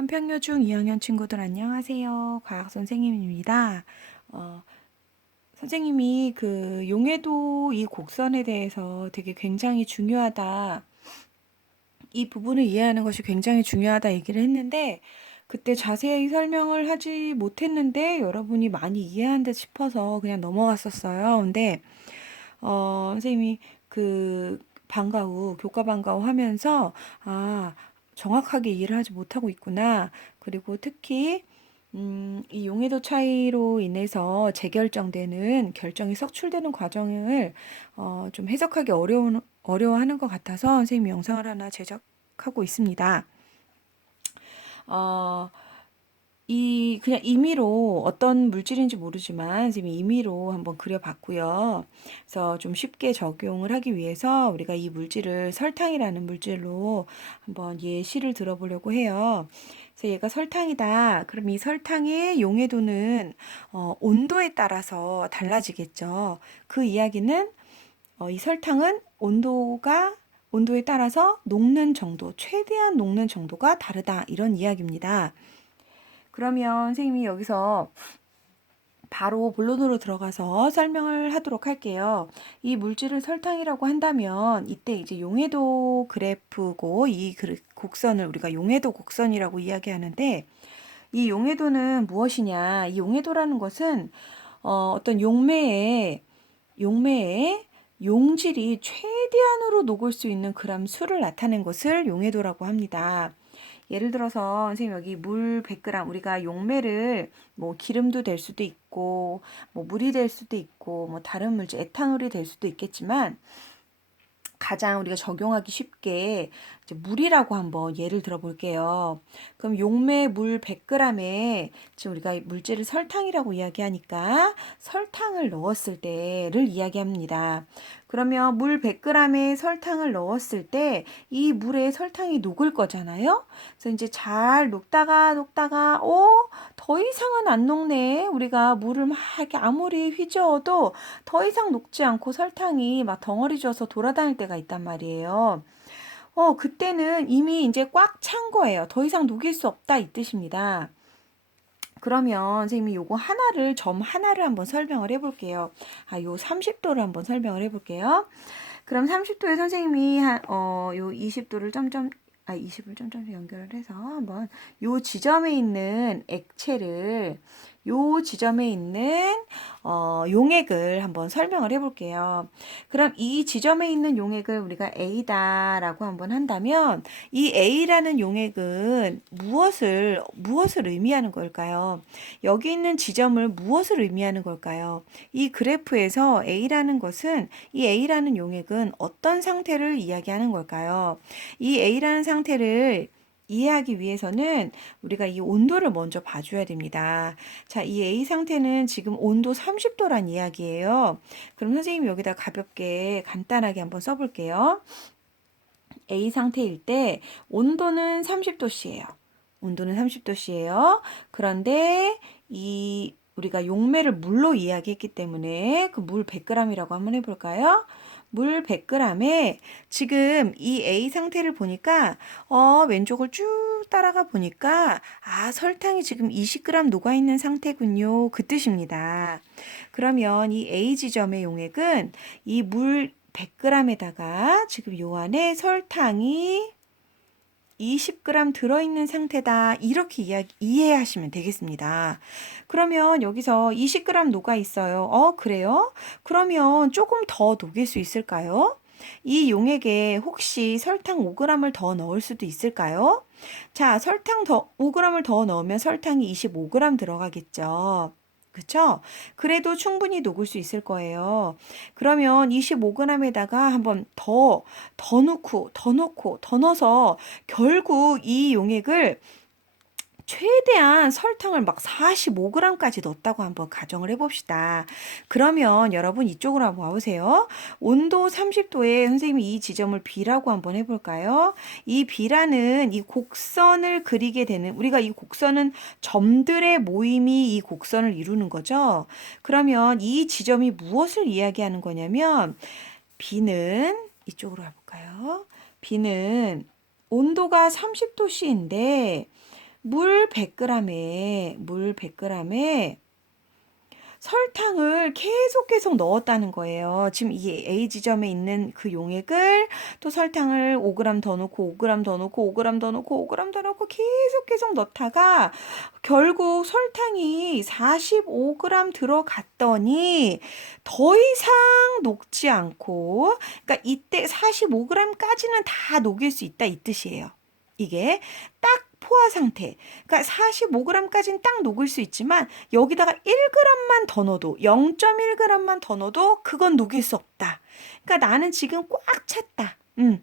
한평여중 2학년 친구들 안녕하세요. 과학 선생님입니다. 어, 선생님이 그 용해도 이 곡선에 대해서 되게 굉장히 중요하다. 이 부분을 이해하는 것이 굉장히 중요하다 얘기를 했는데 그때 자세히 설명을 하지 못했는데 여러분이 많이 이해한다 싶어서 그냥 넘어갔었어요. 근데 어, 선생님이 그 방과 후 교과 방과 후 하면서 아 정확하게 이해를 하지 못하고 있구나. 그리고 특히 음, 이 용해도 차이로 인해서 재결정되는 결정이 석출되는 과정을 어, 좀 해석하기 어려운 어려워하는 것 같아서 선생님이 영상을 하나 제작하고 있습니다. 어, 이 그냥 임의로 어떤 물질인지 모르지만 지금 임의로 한번 그려봤고요. 그래서 좀 쉽게 적용을 하기 위해서 우리가 이 물질을 설탕이라는 물질로 한번 예시를 들어보려고 해요. 그래서 얘가 설탕이다. 그럼 이 설탕의 용해도는 어, 온도에 따라서 달라지겠죠. 그 이야기는 어, 이 설탕은 온도가 온도에 따라서 녹는 정도, 최대한 녹는 정도가 다르다. 이런 이야기입니다. 그러면 선생님이 여기서 바로 본론으로 들어가서 설명을 하도록 할게요. 이 물질을 설탕이라고 한다면 이때 이제 용해도 그래프고 이 곡선을 우리가 용해도 곡선이라고 이야기하는데 이 용해도는 무엇이냐? 이 용해도라는 것은 어, 어떤 용매의 용매의 용질이 최대한으로 녹을 수 있는 그람 수를 나타낸 것을 용해도라고 합니다. 예를 들어서 선생님 여기 물 100g 우리가 용매를 뭐 기름도 될 수도 있고 뭐 물이 될 수도 있고 뭐 다른 물질 에탄올이 될 수도 있겠지만 가장 우리가 적용하기 쉽게 물이라고 한번 예를 들어 볼게요. 그럼 용매 물 100g에 지금 우리가 물질을 설탕이라고 이야기하니까 설탕을 넣었을 때를 이야기합니다. 그러면 물 100g에 설탕을 넣었을 때 이 물에 설탕이 녹을 거잖아요. 그래서 이제 잘 녹다가 녹다가 어, 더 이상은 안 녹네. 우리가 물을 막 이렇게 아무리 휘저어도 더 이상 녹지 않고 설탕이 막 덩어리 져서 돌아다닐 때가 있단 말이에요. 어, 그때는 이미 이제 꽉 찬 거예요. 더 이상 녹일 수 없다 이 뜻입니다. 그러면 선생님이 요거 하나를 점 하나를 한번 설명을 해 볼게요. 아, 요 30도를 한번 설명을 해 볼게요. 그럼 30도에 선생님이 한, 어, 요 20도를 점점, 아, 20을 점점 연결을 해서 한번 요 지점에 있는 액체를 요 지점에 있는 어, 용액을 한번 설명을 해볼게요. 그럼 이 지점에 있는 용액을 우리가 A다라고 한번 한다면 이 A라는 용액은 무엇을 무엇을 의미하는 걸까요? 여기 있는 지점을 무엇을 의미하는 걸까요? 이 그래프에서 A라는 것은 이 A라는 용액은 어떤 상태를 이야기하는 걸까요? 이 A라는 상태를 이해하기 위해서는 우리가 이 온도를 먼저 봐줘야 됩니다. 자, 이 A 상태는 지금 온도 30도란 이야기예요. 그럼 선생님이 여기다 가볍게 간단하게 한번 써볼게요. A 상태일 때 온도는 30도씨예요. 온도는 30도씨예요. 그런데 이 우리가 용매를 물로 이야기했기 때문에 그 물 100g이라고 한번 해볼까요? 물 100g에 지금 이 A 상태를 보니까 어 왼쪽을 쭉 따라가 보니까 아 설탕이 지금 20g 녹아 있는 상태군요. 그 뜻입니다. 그러면 이 A 지점의 용액은 이 물 100g에다가 지금 요 안에 설탕이 20g 들어있는 상태다. 이렇게 이야, 이해하시면 되겠습니다. 그러면 여기서 20g 녹아 있어요. 어, 그래요? 그러면 조금 더 녹일 수 있을까요? 이 용액에 혹시 설탕 5g을 더 넣을 수도 있을까요? 자, 설탕 더 5g을 더 넣으면 설탕이 25g 들어가겠죠. 그쵸? 그래도 충분히 녹을 수 있을 거예요. 그러면 25g에다가 한번 더, 더 넣고, 더 넣고, 더 넣어서 결국 이 용액을 최대한 설탕을 막 45g까지 넣었다고 한번 가정을 해봅시다. 그러면 여러분 이쪽으로 한번 와보세요. 온도 30도에 선생님이 이 지점을 B라고 한번 해볼까요? 이 B라는 이 곡선을 그리게 되는 우리가 이 곡선은 점들의 모임이 이 곡선을 이루는 거죠. 그러면 이 지점이 무엇을 이야기하는 거냐면 B는 이쪽으로 와볼까요? B는 온도가 30도씨인데 물 100g에 물 100g에 설탕을 계속 계속 넣었다는 거예요. 지금 이 A 지점에 있는 그 용액을 또 설탕을 5g 더 넣고 5g 더 넣고 5g 더 넣고 5g 더 넣고 계속 계속 넣다가 결국 설탕이 45g 들어갔더니 더 이상 녹지 않고 그러니까 이때 45g까지는 다 녹일 수 있다 이 뜻이에요. 이게 딱 포화 상태. 그러니까 45g까지는 딱 녹을 수 있지만 여기다가 1g만 더 넣어도 0.1g만 더 넣어도 그건 녹일 수 없다. 그러니까 나는 지금 꽉 찼다. 음.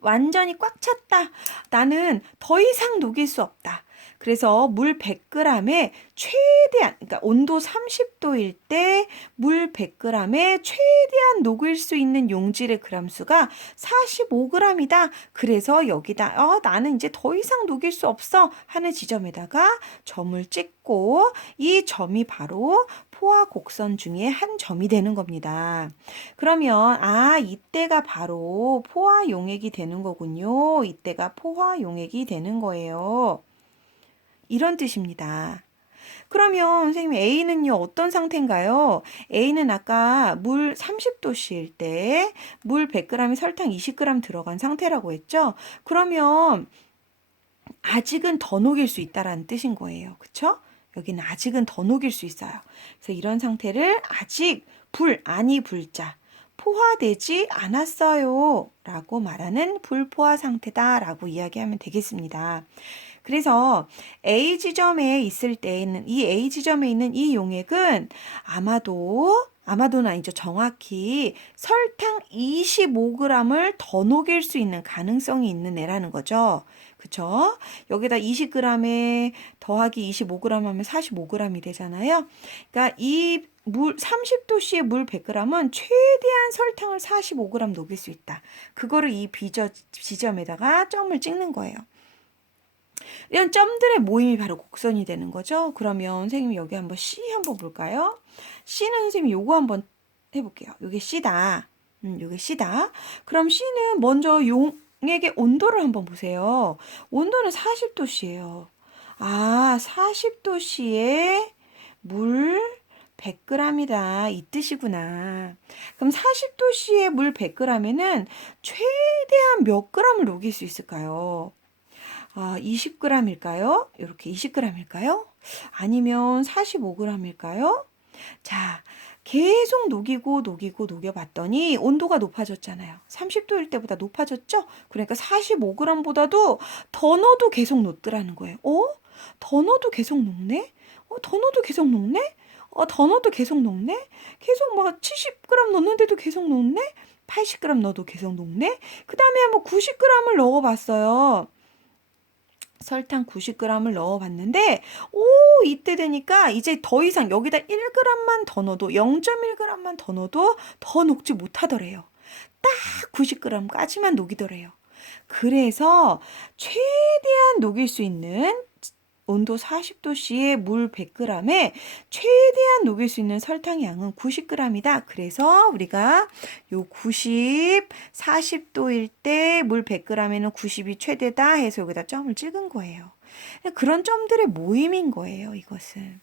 완전히 꽉 찼다. 나는 더 이상 녹일 수 없다. 그래서 물 100g에 최대한 그러니까 온도 30도일 때 물 100g에 최대한 녹일 수 있는 용질의 그람 수가 45g이다. 그래서 여기다 어, 나는 이제 더 이상 녹일 수 없어 하는 지점에다가 점을 찍고 이 점이 바로 포화 곡선 중에 한 점이 되는 겁니다. 그러면 아 이때가 바로 포화 용액이 되는 거군요. 이때가 포화 용액이 되는 거예요. 이런 뜻입니다. 그러면 선생님 A는요 어떤 상태인가요? A는 아까 물 30도씨일 때 물 100g에 설탕 20g 들어간 상태라고 했죠? 그러면 아직은 더 녹일 수 있다라는 뜻인 거예요. 그쵸? 여기는 아직은 더 녹일 수 있어요. 그래서 이런 상태를 아직 불, 아니 불자, 포화되지 않았어요. 라고 말하는 불포화 상태다 라고 이야기하면 되겠습니다. 그래서 A 지점에 있을 때에는 이 A 지점에 있는 이 용액은 아마도 아마도는 아니죠. 정확히 설탕 25g을 더 녹일 수 있는 가능성이 있는 애라는 거죠. 그쵸? 여기다 20g에 더하기 25g 하면 45g이 되잖아요. 그러니까 이 물 30도씨의 물 100g은 최대한 설탕을 45g 녹일 수 있다. 그거를 이 비저, 지점에다가 점을 찍는 거예요. 이런 점들의 모임이 바로 곡선이 되는 거죠. 그러면 선생님 여기 한번 C 한번 볼까요? C는 선생님 요거 한번 해볼게요. 요게 C다. 음, 요게 C다. 그럼 C는 먼저 용액의 온도를 한번 보세요. 온도는 40도씨예요. 아, 40도씨에 물 100g이다. 이 뜻이구나. 그럼 40도씨의 물 100g에는 최대한 몇 g을 녹일 수 있을까요? 아, 20g일까요? 이렇게 20g일까요? 아니면 45g일까요? 자, 계속 녹이고 녹이고 녹여봤더니 온도가 높아졌잖아요. 30도일 때보다 높아졌죠? 그러니까 45g보다도 더 넣어도 계속 녹더라는 거예요. 어? 더 넣어도 계속 녹네? 어, 더 넣어도 계속 녹네? 어, 더 넣어도 계속 녹네? 계속 막 70g 넣는데도 계속 녹네? 80g 넣어도 계속 녹네? 그 다음에 한번 90g을 넣어봤어요. 설탕 90g을 넣어 봤는데 오 이때 되니까 이제 더 이상 여기다 1g만 더 넣어도 0.1g만 더 넣어도 더 녹지 못하더래요. 딱 90g까지만 녹이더래요. 그래서 최대한 녹일 수 있는 온도 40도씨의 물 100g에 최대한 녹일 수 있는 설탕 양은 90g이다. 그래서 우리가 요 90, 40도일 때 물 100g에는 90이 최대다 해서 여기다 점을 찍은 거예요. 그런 점들의 모임인 거예요, 이것은.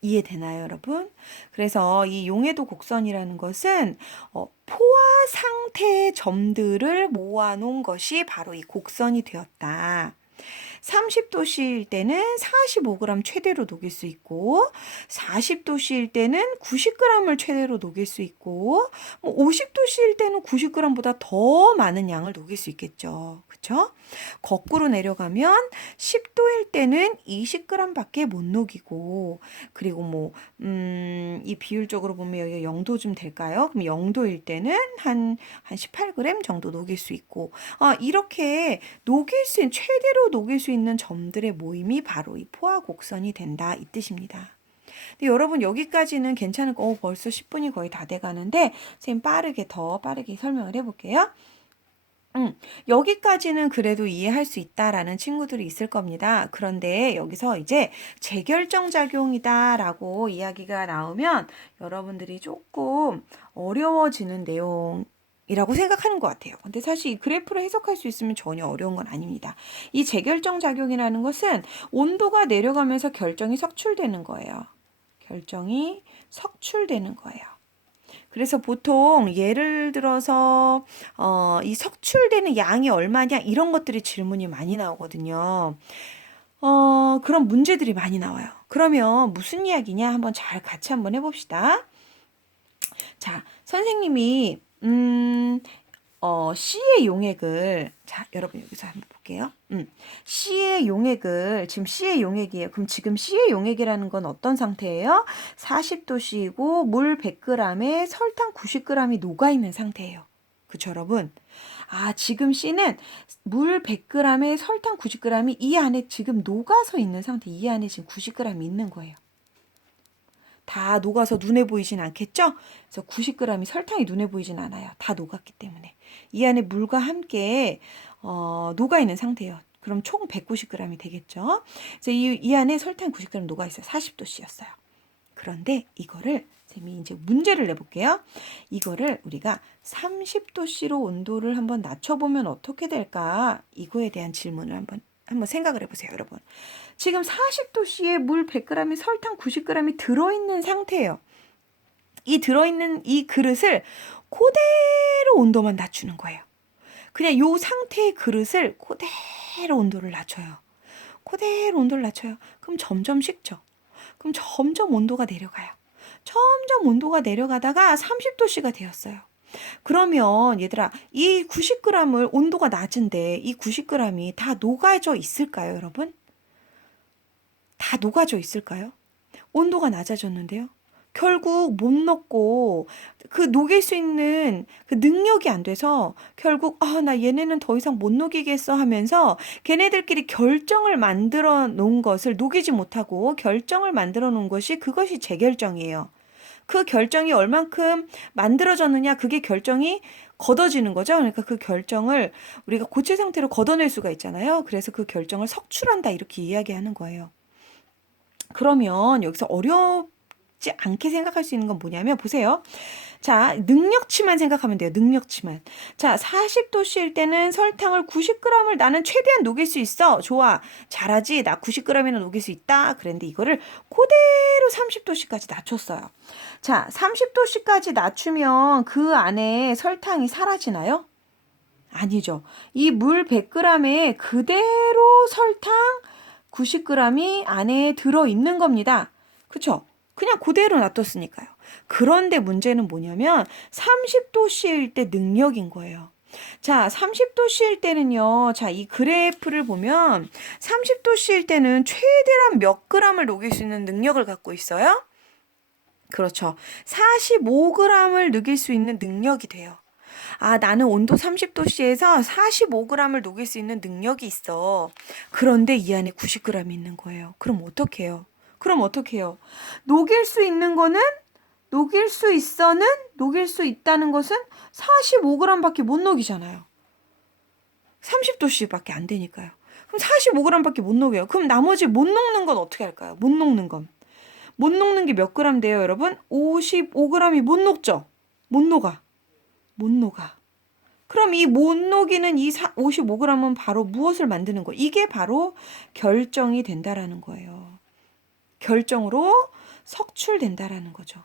이해되나요, 여러분? 그래서 이 용해도 곡선이라는 것은 어, 포화 상태의 점들을 모아놓은 것이 바로 이 곡선이 되었다. 30도씨일 때는 45g 최대로 녹일 수 있고 40도씨일 때는 90g을 최대로 녹일 수 있고 뭐 50도씨일 때는 90g보다 더 많은 양을 녹일 수 있겠죠. 그쵸? 거꾸로 내려가면 10도일 때는 20g밖에 못 녹이고 그리고 뭐 음, 이 비율적으로 보면 여기 0도쯤 될까요? 그럼 0도일 때는 한, 한 18g 정도 녹일 수 있고 아, 이렇게 녹일 수 있는 최대로 녹일 수 있는 점들의 모임이 바로 이 포화 곡선이 된다 이 뜻입니다. 근데 여러분 여기까지는 괜찮을 거, 어, 벌써 10분이 거의 다 돼 가는데 선생님 빠르게 더 빠르게 설명을 해 볼게요. 음, 여기까지는 그래도 이해할 수 있다라는 친구들이 있을 겁니다. 그런데 여기서 이제 재결정 작용이다라고 이야기가 나오면 여러분들이 조금 어려워지는 내용 이라고 생각하는 것 같아요. 근데 사실 이 그래프를 해석할 수 있으면 전혀 어려운 건 아닙니다. 이 재결정 작용이라는 것은 온도가 내려가면서 결정이 석출되는 거예요. 결정이 석출되는 거예요. 그래서 보통 예를 들어서 어, 이 석출되는 양이 얼마냐 이런 것들이 질문이 많이 나오거든요. 어, 그런 문제들이 많이 나와요. 그러면 무슨 이야기냐 한번 잘 같이 한번 해봅시다. 자, 선생님이 음, 어, C의 용액을 자, 여러분 여기서 한번 볼게요. 음, C의 용액을 지금 C의 용액이에요. 그럼 지금 C의 용액이라는 건 어떤 상태예요? 40도씨이고 물 100g에 설탕 90g이 녹아 있는 상태예요. 그쵸, 여러분? 아, 지금 C는 물 100g에 설탕 90g이 이 안에 지금 녹아서 있는 상태. 이 안에 지금 90g 있는 거예요. 다 녹아서 눈에 보이진 않겠죠? 그래서 90g이 설탕이 눈에 보이진 않아요. 다 녹았기 때문에. 이 안에 물과 함께 어, 녹아 있는 상태예요. 그럼 총 190g이 되겠죠? 그래서 이, 이 안에 설탕 90g 녹아 있어요. 40도씨였어요. 그런데 이거를 쌤이 이제 문제를 내볼게요. 이거를 우리가 30도씨로 온도를 한번 낮춰보면 어떻게 될까? 이거에 대한 질문을 한번 한번 생각을 해보세요, 여러분. 지금 40도씨에 물 100g에 설탕 90g이 들어있는 상태예요. 이 들어있는 이 그릇을 그대로 온도만 낮추는 거예요. 그냥 요 상태의 그릇을 그대로 온도를 낮춰요. 그대로 온도를 낮춰요. 그럼 점점 식죠. 그럼 점점 온도가 내려가요. 점점 온도가 내려가다가 30도씨가 되었어요. 그러면 얘들아 이 90g을 온도가 낮은데 이 90g이 다 녹아져 있을까요, 여러분? 다 녹아져 있을까요? 온도가 낮아졌는데요. 결국 못 녹고 그 녹일 수 있는 그 능력이 안 돼서 결국 아, 나 얘네는 더 이상 못 녹이겠어 하면서 걔네들끼리 결정을 만들어 놓은 것을 녹이지 못하고 결정을 만들어 놓은 것이 그것이 재결정이에요. 그 결정이 얼만큼 만들어졌느냐 그게 결정이 걷어지는 거죠. 그러니까 그 결정을 우리가 고체 상태로 걷어낼 수가 있잖아요. 그래서 그 결정을 석출한다 이렇게 이야기하는 거예요. 그러면 여기서 어렵지 않게 생각할 수 있는 건 뭐냐면 보세요. 자, 능력치만 생각하면 돼요. 능력치만. 자, 40도씨일 때는 설탕을 90g을 나는 최대한 녹일 수 있어. 좋아. 잘하지. 나 90g이나 녹일 수 있다. 그랬는데 이거를 그대로 30도씨까지 낮췄어요. 자, 30도씨까지 낮추면 그 안에 설탕이 사라지나요? 아니죠. 이 물 100g에 그대로 설탕 90g이 안에 들어 있는 겁니다. 그쵸? 그냥 그대로 놔뒀으니까요. 그런데 문제는 뭐냐면 30도씨일 때 능력인 거예요. 자, 30도씨일 때는요. 자, 이 그래프를 보면 30도씨일 때는 최대한 몇 g을 녹일 수 있는 능력을 갖고 있어요? 그렇죠. 45g을 녹일 수 있는 능력이 돼요. 아, 나는 온도 30도씨에서 45g을 녹일 수 있는 능력이 있어. 그런데 이 안에 90g이 있는 거예요. 그럼 어떡해요? 그럼 어떡해요? 녹일 수 있는 거는 녹일 수 있어는 녹일 수 있다는 것은 45g밖에 못 녹이잖아요. 30도씨밖에 안 되니까요. 그럼 45g밖에 못 녹여요. 그럼 나머지 못 녹는 건 어떻게 할까요? 못 녹는 건. 못 녹는 게 몇 그램 돼요, 여러분? 55g이 못 녹죠? 못 녹아. 못 녹아. 그럼 이 못 녹이는 이 55g은 바로 무엇을 만드는 거? 이게 바로 결정이 된다라는 거예요. 결정으로 석출된다라는 거죠.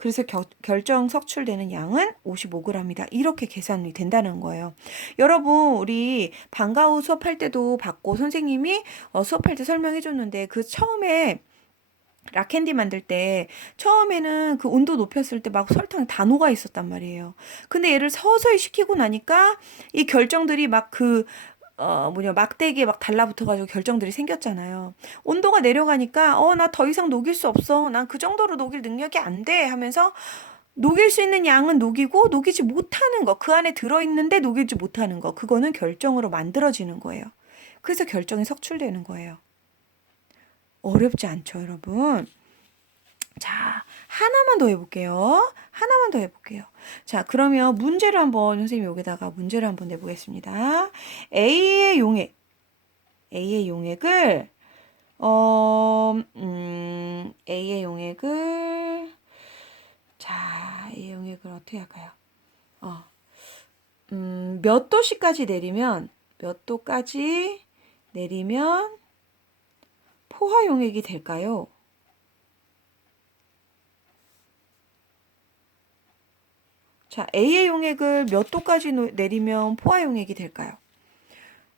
그래서 겨, 결정 석출되는 양은 55g이다. 이렇게 계산이 된다는 거예요. 여러분, 우리 방과 후 수업할 때도 받고 선생님이 어, 수업할 때 설명해 줬는데 그 처음에 락캔디 만들 때 처음에는 그 온도 높였을 때 막 설탕 다 녹아 있었단 말이에요. 근데 얘를 서서히 식히고 나니까 이 결정들이 막 그 어, 뭐냐, 막대기에 막 달라붙어가지고 결정들이 생겼잖아요. 온도가 내려가니까, 어, 나 더 이상 녹일 수 없어. 난 그 정도로 녹일 능력이 안 돼. 하면서 녹일 수 있는 양은 녹이고, 녹이지 못하는 거, 그 안에 들어있는데 녹이지 못하는 거, 그거는 결정으로 만들어지는 거예요. 그래서 결정이 석출되는 거예요. 어렵지 않죠, 여러분? 자, 하나만 더 해볼게요. 하나만 더 해볼게요. 자, 그러면 문제를 한번, 선생님이 여기다가 문제를 한번 내보겠습니다. A의 용액. A의 용액을, 어, 음, A의 용액을, 자, A의 용액을 어떻게 할까요? 어, 음, 몇 도씨까지 내리면 몇 도까지 내리면 포화 용액이 될까요? 자, A의 용액을 몇 도까지 노- 내리면 포화 용액이 될까요?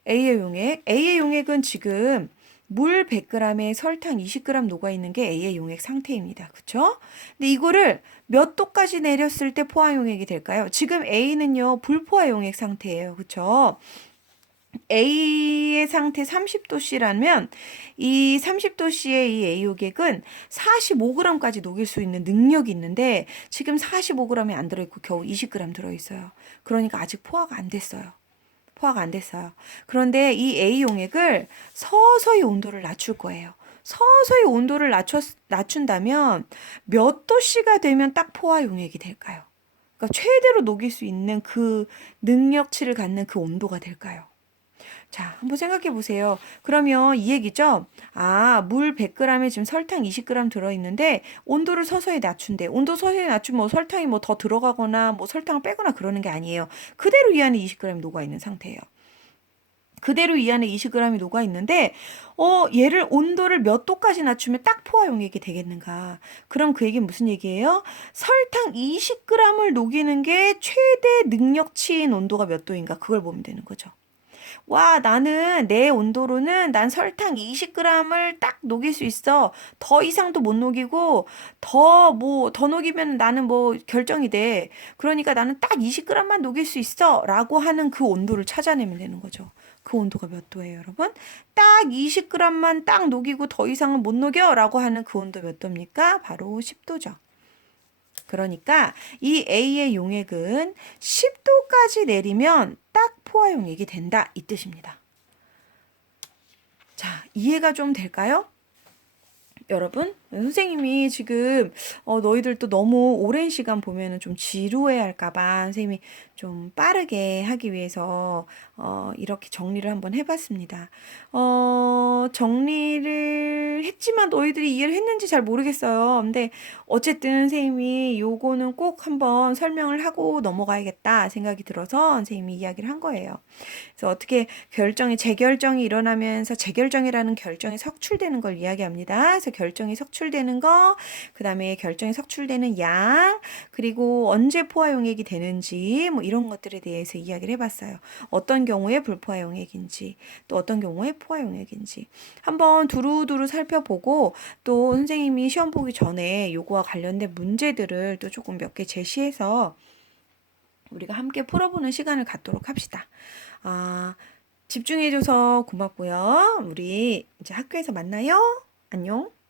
A의 용액. A의 용액은 지금 물 100g에 설탕 20g 녹아 있는 게 A의 용액 상태입니다. 그쵸? 근데 이거를 몇 도까지 내렸을 때 포화 용액이 될까요? 지금 A는요, 불포화 용액 상태예요. 그쵸? A의 상태 30도씨라면 이 30도씨의 이 A 요객은 45g까지 녹일 수 있는 능력이 있는데 지금 45g이 안 들어있고 겨우 20g 들어있어요. 그러니까 아직 포화가 안 됐어요. 포화가 안 됐어요. 그런데 이 A 용액을 서서히 온도를 낮출 거예요. 서서히 온도를 낮춰, 낮춘다면 몇 도씨가 되면 딱 포화 용액이 될까요? 그러니까 최대로 녹일 수 있는 그 능력치를 갖는 그 온도가 될까요? 자, 한번 생각해 보세요. 그러면 이 얘기죠? 아, 물 100g에 지금 설탕 20g 들어있는데 온도를 서서히 낮춘대. 온도 서서히 낮추면 뭐 설탕이 뭐 더 들어가거나 뭐 설탕을 빼거나 그러는 게 아니에요. 그대로 이 안에 20g 녹아 있는 상태예요. 그대로 이 안에 20g이 녹아 있는데, 어, 얘를 온도를 몇 도까지 낮추면 딱 포화 용액이 되겠는가? 그럼 그 얘기는 무슨 얘기예요? 설탕 20g을 녹이는 게 최대 능력치인 온도가 몇 도인가? 그걸 보면 되는 거죠. 와, 나는 내 온도로는 난 설탕 20g을 딱 녹일 수 있어. 더 이상도 못 녹이고, 더 뭐, 더 녹이면 나는 뭐 결정이 돼. 그러니까 나는 딱 20g만 녹일 수 있어. 라고 하는 그 온도를 찾아내면 되는 거죠. 그 온도가 몇 도예요, 여러분? 딱 20g만 딱 녹이고 더 이상은 못 녹여. 라고 하는 그 온도 몇 도입니까? 바로 10도죠. 그러니까 이 A의 용액은 10도까지 내리면 딱 포화 용액이 된다 이 뜻입니다. 자, 이해가 좀 될까요? 여러분, 선생님이 지금 어, 너희들도 너무 오랜 시간 보면은 좀 지루해 할까봐 선생님이 좀 빠르게 하기 위해서 어, 이렇게 정리를 한번 해봤습니다. 어, 정리를 했지만 너희들이 이해를 했는지 잘 모르겠어요. 근데 어쨌든 선생님이 요거는 꼭 한번 설명을 하고 넘어가야겠다 생각이 들어서 선생님이 이야기를 한 거예요. 그래서 어떻게 결정이 재결정이 일어나면서 재결정이라는 결정이 석출되는 걸 이야기합니다. 그래서 결정이 석출 되는 거, 그 다음에 결정이 석출되는 양, 그리고 언제 포화 용액이 되는지 뭐 이런 것들에 대해서 이야기를 해봤어요. 어떤 경우에 불포화 용액인지, 또 어떤 경우에 포화 용액인지 한번 두루두루 살펴보고 또 선생님이 시험 보기 전에 요거와 관련된 문제들을 또 조금 몇 개 제시해서 우리가 함께 풀어보는 시간을 갖도록 합시다. 아, 집중해줘서 고맙고요. 우리 이제 학교에서 만나요. 안녕.